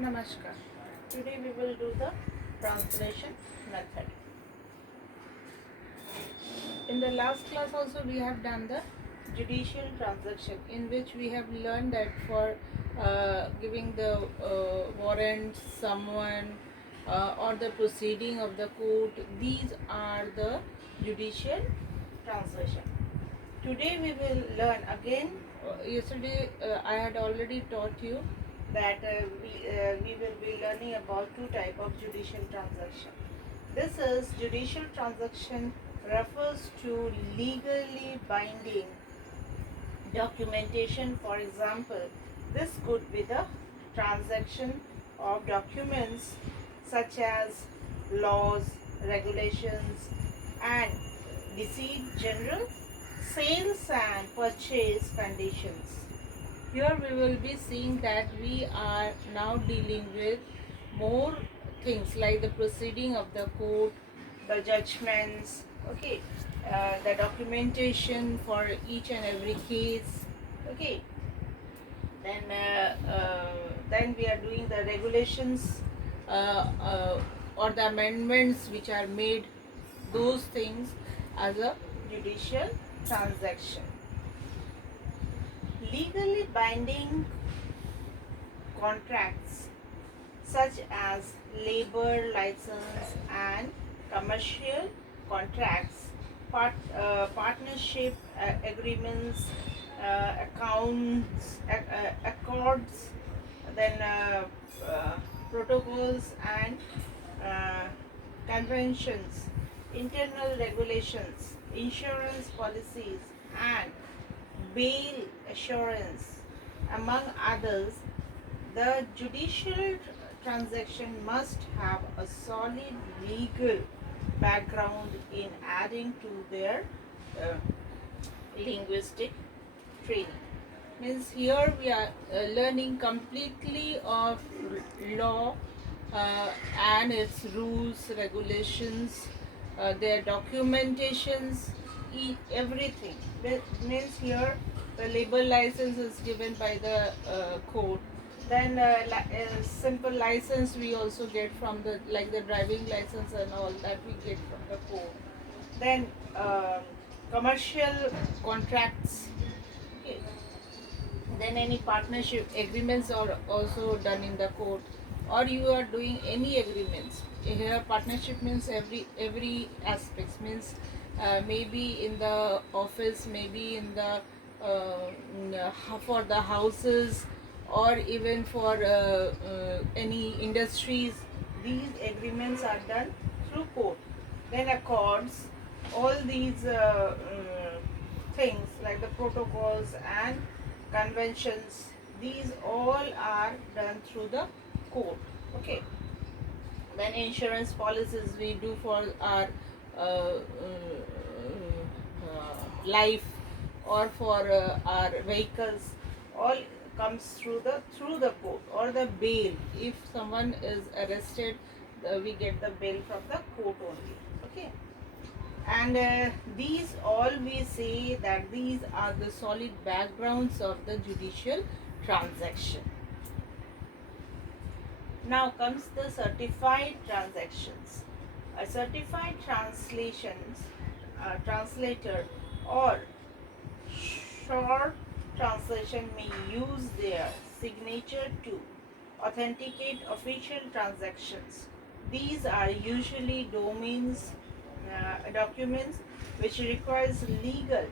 Namaskar. Today we will do the translation method. In the last class also we have done the judicial transaction, in which we have learned that for giving the warrant someone or the proceeding of the court, these are the judicial translation. Today we will learn again. Yesterday I had already taught you that we will be learning about two type of judicial transaction. This is judicial transaction refers to legally binding documentation. For example, this could be the transaction of documents such as laws, regulations, and deceit general sales and purchase conditions. Here we will be seeing that we are now dealing with more things like the proceeding of the court, the judgments, okay, the documentation for each and every case, okay. Then we are doing the regulations or the amendments which are made, those things as a judicial transaction. Legally binding contracts such as labor license and commercial contracts, partnership agreements, accords, then protocols and uh, conventions, internal regulations, insurance policies, and bail assurance, among others. The judicial transaction must have a solid legal background in adding to their uh, linguistic training. Means here we are learning completely of law and its rules, regulations, their documentations, everything. Means here the labor license is given by the court. Then simple license we also get from the, like the driving license and all that we get from the court. Then commercial contracts. Okay. Then any partnership agreements are also done in the court, or you are doing any agreements. Here partnership means every aspects, means maybe in the office, maybe in the for the houses, or even for any industries. These agreements are done through court. Then accords, all these things like the protocols and conventions, these all are done through the court. Okay. Then insurance policies we do for our life, or for our vehicles, all comes through the court. Or the bail, if someone is arrested, we get the bail from the court only. Okay. And these all we say that these are the solid backgrounds of the judicial transaction. Now comes the certified transactions. A certified translator or short translation may use their signature to authenticate official transactions. These are usually documents which requires legal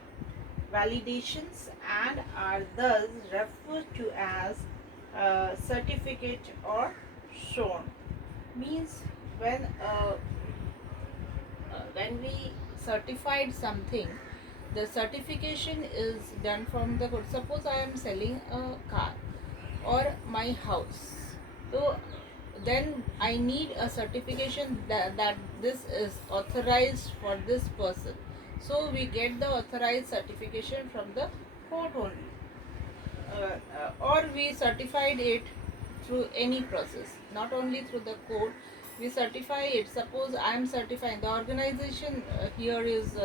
validations and are thus referred to as certificate or shown. Means when we certified something, the certification is done from the court. Suppose I am selling a car or my house, so then I need a certification that this is authorized for this person. So we get the authorized certification from the court only, or we certified it through any process, not only through the court. We certify it. Suppose I am certifying, the organization here is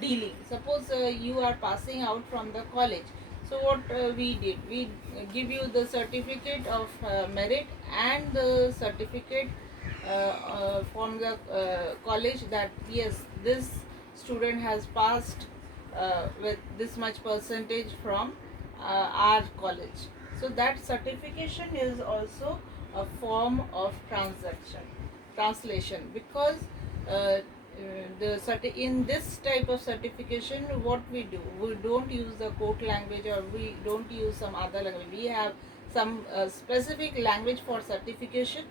dealing. Suppose you are passing out from the college. So what we did, we give you the certificate of merit and the certificate from the college that yes, this student has passed with this much percentage from our college. So that certification is also a form of translation, because in this type of certification, what we do, we don't use the court language, or we don't use some other language. We have some specific language for certification,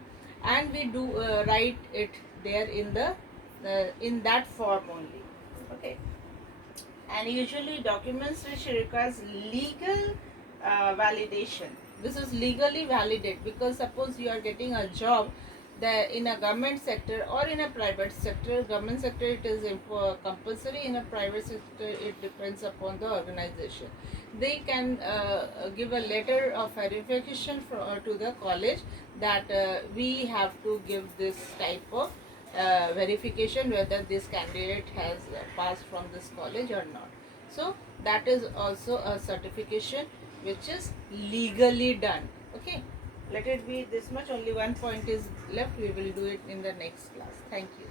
and we do write it there in that form only. Okay. And usually documents which requires legal validation, this is legally validated, because suppose you are getting a job in a government sector or in a private sector. Government sector it is compulsory, in a private sector it depends upon the organization. They can give a letter of verification to the college that we have to give this type of verification whether this candidate has passed from this college or not. So that is also a certification which is legally done. Okay, let it be this much. Only one point is left. We will do it in the next class. Thank you.